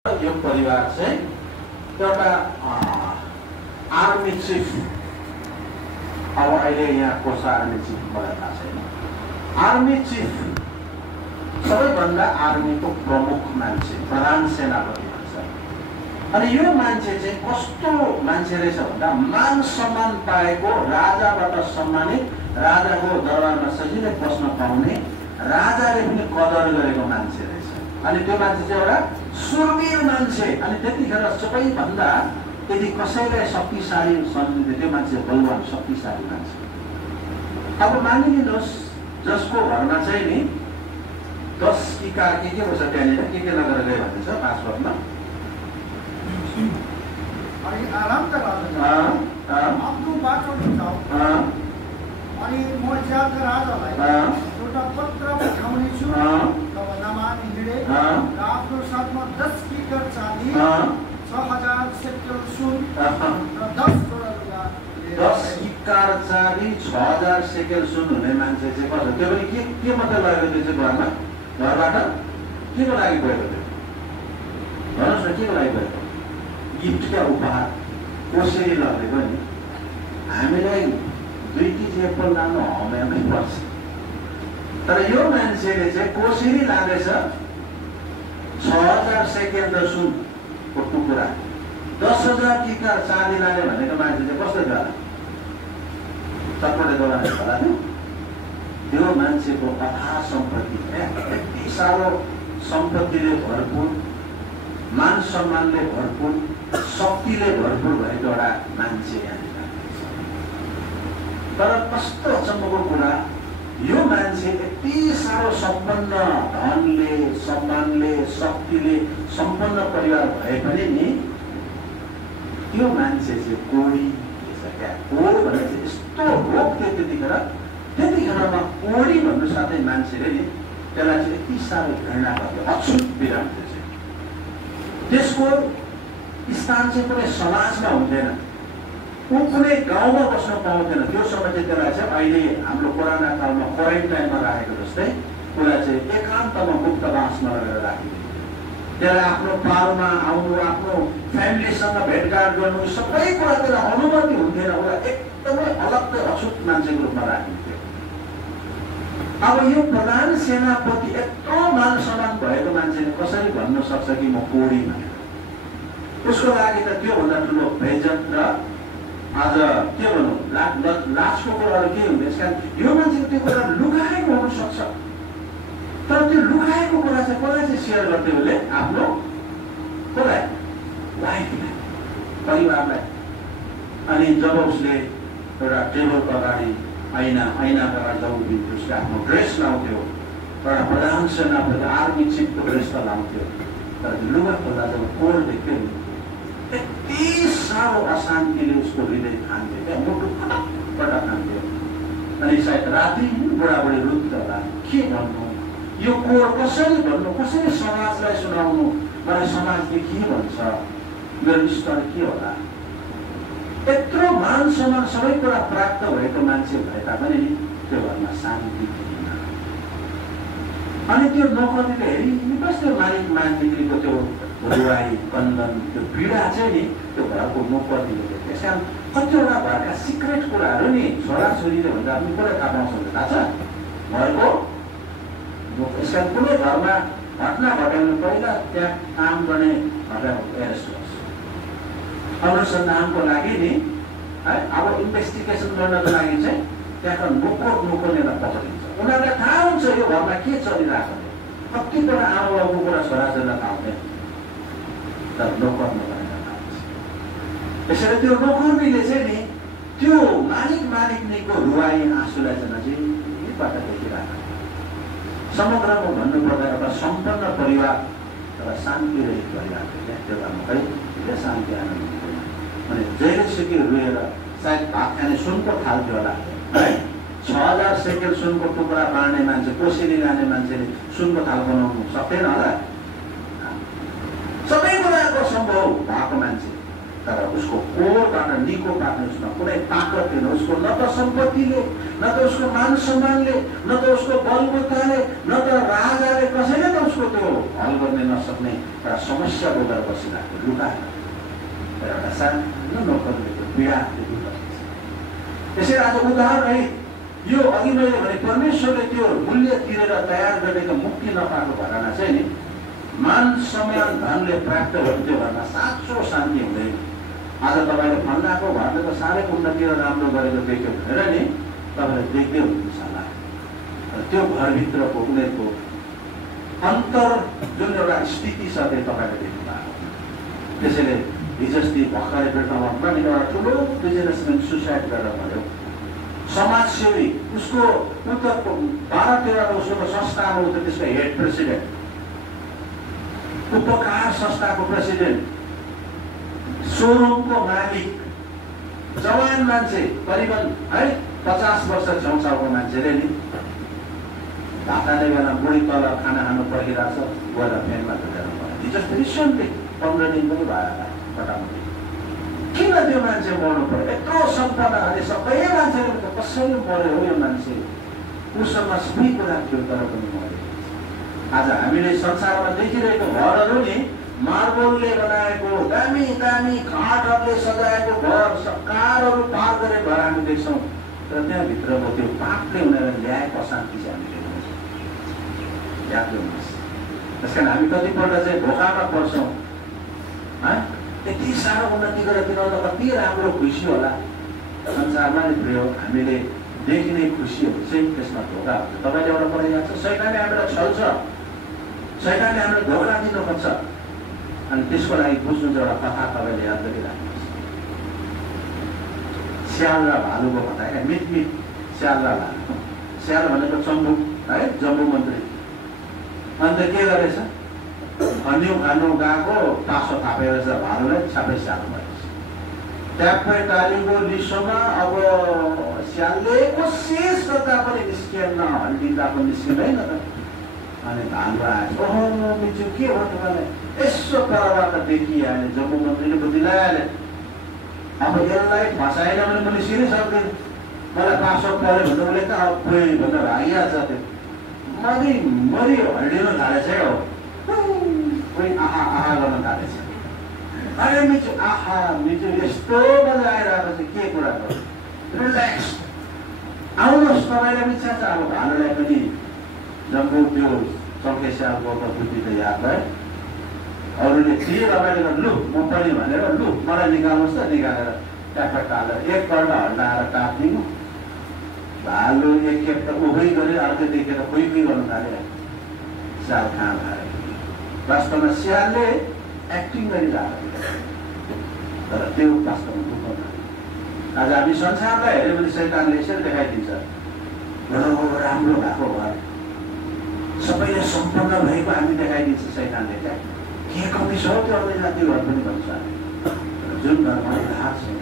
यो परिवार चाहिँ एउटा आर्मी चिफ, अब अहिले यहाँ कोस आर्मी चिफ मलाई थाहा छैन, आर्मी चिफ सबैभन्दा आर्मीको प्रमुख मान्छे, प्रधान सेनापति भन्छ। अनि यो मान्छे चाहिँ कस्तो मान्छे रहेछ भन्दा मान सम्मान पाएको, राजाबाट सम्मानित, राजाको दरबारमा सजिलै बस्न पाउने, राजाले पनि कदर गरेको मान्छे रहेछ। अनि त्यो मान्छे चाहिँ एउटा सुरवीर मान्छे। अनि त्यतिखेर सबैभन्दा यदि कसैलाई शक्तिशाली सम्झिँदै त्यो मान्छे बलवान शक्तिशाली मान्छे। अब मानिलिनुहोस् जसको घरमा चाहिँ नि 10 इकार के बस्छ त्यहाँनिर के लगेर गयो भने छ पासवर्डमा अनि आराम त आफ्नो बाटो जाऊ अनि म ज्यादा राजालाई एउटा पत्र पठाउने छु नमानी हिँडे आफ्नो साथमा 10 किकर चाँदी 6000 सेक्टर सुन र 10 जोडा लुगा 10 इकार चाँदी 6000 सेकेल सुन हुने मान्छे चाहिँ कसो? त्यो पनि के मात्रै लगेको त्यो चाहिँ घरमा, घरबाट के को लागि गएको थियो भन्नुहोस् न? के को लागि गएको? गिफ्ट क्या, उपहार, कोसेली लगेको नि। हामीलाई 2 केजी एप्पल लानु हमेमै पर्छ, तर यो मान्छेले चाहिँ कोसेली लाँदैछ 6000 सेकेल र सुनको टुक्रा, 10,000 किकार चाँदी लाने भनेको मान्छे चाहिँ कस्तो थियो होला? चटपटे दोकान होला नि। त्यो मान्छेको अथाह सम्पत्ति, यति साह्रो सम्पत्तिले भरपुर, मान सम्मानले भरपुर, शक्तिले भरपुर भएको एउटा मान्छे यहाँनिर। तर कस्तो अचम्मको कुरा, यो मान्छे यति साह्रो सम्पन्न, धनले, सम्मानले, शक्तिले सम्पन्न परिवार भए पनि नि त्यो मान्छे चाहिँ कोडी रहेछ क्या। कोड भनेर चाहिँ यस्तो रोग थियो त्यतिखेरमा कोडी भन्नु साथै मान्छेले नि त्यसलाई चाहिँ यति साह्रो घृणा गर्थ्यो, अछुत विराम थियो। त्यसको स्थान चाहिँ कुनै समाजमा हुँदैन, ऊ कुनै गाउँमा बस्न पाउँदैन। त्यो समय चाहिँ त्यसलाई चाहिँ अहिले हाम्रो कोरोना कालमा क्वारेन्टाइनमा राखेको जस्तै उसलाई चाहिँ एकान्तमा मुक्तवासमा लगेर राखिदियो। त्यसलाई आफ्नो पालमा आउनु, आफ्नो फ्यामिलीसँग भेटघाट गर्नु, सबै कुरा त्यसलाई अनुमति हुन्थेन। उसलाई एकदमै अलग्गै अछुत मान्छेको रूपमा राखिन्थ्यो। अब यो प्रधान सेनापति यत्रो मान सम्मान भएको मान्छेले कसरी भन्न सक्छ कि म कोडी भनेर? उसको लागि त त्योभन्दा ठुलो बेइज्जत र आज के भनौँ लाजको कुराहरू के हुँदैन। यसकारण यो मान्छेको त्यो कुरा लुकाएको हुन सक्छ, तर त्यो लुकाएको कुरा चाहिँ कसलाई चाहिँ सेयर गर्थ्यो उसले? आफ्नो कसलाई? वाइफलाई, परिवारलाई। अनि जब उसले एउटा टेबलको अगाडि ऐनाको अगाडि जब उभिन्थ्यो, उसले आफ्नो ड्रेस लाउँथ्यो, एउटा प्रधान सेनापति आर्मी चिफको ड्रेस त लाउँथ्यो, तर लुगा खोल्दा जब कोड देख्थ्यो नि यति साह्रो अशान्तिले उसको हृदय खान्थ्यो क्या, मुटु फटक खान्थ्यो। अनि सायद राति बुढाबुढी रुन्थ्यो होला, के भन्नु यो कोड कसरी भन्नु, कसरी समाजलाई सुनाउनु, मलाई समाजले के भन्छ, मेरो स्तर के होला? यत्रो मान सम्मान सबै कुरा प्राप्त भएको मान्छे भए तापनि त्यो घरमा शान्ति थिएन। अनि त्यो नोकरीले हेरिबस त्यो मालिक मालिकको त्यो रुवाई कन्दन, त्यो पीडा चाहिँ नि त्यो घरको नोकरीले देख्यो। त्यसकारण कतिवटा घरका सिक्रेट कुराहरू नि छोराछोरीले भन्दा पनि कसलाई थाहा पाउँछ भने थाहा छ? घरको। यसकारण कुनै घरमा घटना घटाउनु पहिला त्यहाँ काम गर्ने घरलाई एरेस्ट गर्छ, अनुसन्धानको लागि नि है। अब इन्भेस्टिगेसन गर्नको लागि चाहिँ त्यहाँका नोकरनेलाई पक्रिन्छ। उनीहरूलाई थाहा हुन्छ यो घरमा के चलिरहेको, कतिवटा आमा बाबुको कुरा छोराछोरीलाई थाहा हुँदैन, तर नोकरलाई थाहा हुन्छ। यसरी त्यो नोकरनीले चाहिँ नि त्यो मालिकनीको रुवाई आँसुलाई चाहिँ नजिकबाट देखिरहेको। समग्रमा भन्नुपर्दा एउटा सम्पन्न परिवार, एउटा शान्ति रहित परिवार थियो क्या त्यो घरमा। खै त्यो शान्ति आनन्द हुँदैन। अनि जहिलेसुकै रोएर सायद भात खाने सुनको थाल थियो होला है। 6000 सेकेल सुनको टुक्रा बाँड्ने मान्छे, कोसेली लाने मान्छेले सुनको थाल बनाउनु सक्दैन होला। सबै कुराको सम्भव भएको मान्छे, तर उसको कोरबाट निको पार्ने उसमा कुनै ताकत थिएन। उसको न त सम्पत्तिले, न त उसको मान सम्मानले, न त उसको बलबुताले, न त राजाले, कसैले त उसको त्यो हल गर्ने नसक्ने एउटा समस्या बोकेर बसिरहेको लुकाएर एउटा सानो नोकरले त्यो पीडा त्यसैले आज उदाहरण है यो अघि मैले भने परमेश्वरले त्यो मूल्य तिरेर तयार गरेको मुक्ति नपाएको घरमा चाहिँ नि मान सम्मान धनले प्राप्त हुन्थ्यो घरमा साँचो शान्ति हुँदैन। आज तपाईँले फन्दाको घरले त साह्रै उन्नति र राम्रो गरेको देख्यो भनेर नि तपाईँले देख्दै हुनुहुन्छ होला। त्यो घरभित्रको उनीहरूको अन्तर जुन एउटा स्थिति छ त्यो तपाईँले देख्नु भएको। त्यसैले हिजोस्ति भर्खरै भेट्नमा पनि एउटा ठुलो बिजनेसम्यान सुसाइड गरेर मर्यो। समाजसेवी उसको उ त 12-13 उसको संस्थामा उ त त्यसको हेड प्रेसिडेन्ट, उपकार संस्थाको प्रेसिडेन्ट, सोरुमको मालिक, जवान मान्छे करिबन है 50 वर्ष छेउछाउको मान्छेले नि भाताले बेला बुढी तल खाना खानु परिरहेछ गएर फ्यानमा भेटेर भयो। हिजो रिसेन्टली 15 दिन पनि भयो मोटामोटी। किन त्यो मान्छे मर्नु पर्यो? यत्रो सम्पन्न अनि सबै मान्छेले त कसरी मर्यो हो यो मान्छे? उसँग सबै कुरा थियो तर पनि मर्यो। आज हामीले संसारमा देखिरहेको घरहरू नि मार्बलले बनाएको दामी दामी काठहरूले सजाएको घर, कारहरू पार गरेर घर हामी देख्छौँ तर त्यहाँभित्रको त्यो पापले उनीहरूलाई ल्याएको अशान्ति चाहिँ हामीले याद गर्नुहोस्। त्यस कारण हामी कतिपल्ट चाहिँ धोकामा पर्छौँ। यति साह्रो उन्नति गरेर किनभने कति राम्रो खुसी होला संसारमा नि प्रिय हामीले देखिने खुसीहरू चाहिँ त्यसमा धोका हुन्छ। तपाईँले एउटा पढाइरहेको छ शैतानले हामीलाई छल्छ, शैतानले हामीलाई धोका दिन खोज्छ। अनि त्यसको लागि बुझ्नु चाहिँ एउटा कथा तपाईँले याद गरिराख्नुहोस्। स्याल र भालुको कथा क्या, मिट स्याल र भालु। स्याल भनेको चम्बु है, जम्बु मन्त्री। अन्त के गरेछ खन्यु खानु गएको पासो थापेर चाहिँ भालुलाई छापै स्याल भएछ। ट्याप्पै टालीको लिसोमा अब स्यालले कोसिस गर्दा पनि निस्किएन, हल्लिँदा पनि निस्किँदैन त। अनि भालु आएछ, ओहो मिचु के भन्नु भने यसो परबाट देखिहाले जम्मू मन्त्रीले बुद्धि लगाइहाले। अब यसलाई फसाएन भने मैले सिरै सक्दैन, मलाई पासो पऱ्यो भन्दा उसले त अब खोइ भनेर भागिहाल्छ। त्यो मरि हल्लिन थालेछ हो, कोही आहा आहा गर्न थालेछ। अरे मिचु आहा मिचु यस्तो मजा आइरहेको छ, के कुरा गर्नु, रिल्याक्स आउनुहोस् तपाईँलाई इच्छा छ। अब भालुलाई पनि जम्बू त्यो चौके स्यालको बुद्धि त याद भयो। अरूले के रमाइलो गर्नु, लु म पनि भनेर लु मलाई निकाल्नुहोस् त, निकालेर ट्याक्क टालेर एकपल्ट हल्लाएर काट्दिनु। भालु एकखेप त उभै गरे, अर्को देखेर कोही गर्नु थाल्यो। स्याल कहाँ भयो? वास्तवमा स्यालले एक्टिङ गरिरहेको तर त्यो वास्तवमा दुःख भयो। आज हामी संसारलाई हेऱ्यो भने शैतानले यसरी देखाइदिन्छ राम्रो भएको घर, सबैले सम्पन्न भएको हामी देखाइदिन्छ शैतानले। क्या के कमी छ त्यो अरूलाई त्यो घर पनि भन्छ। जुन घरमा उद्धार छैन,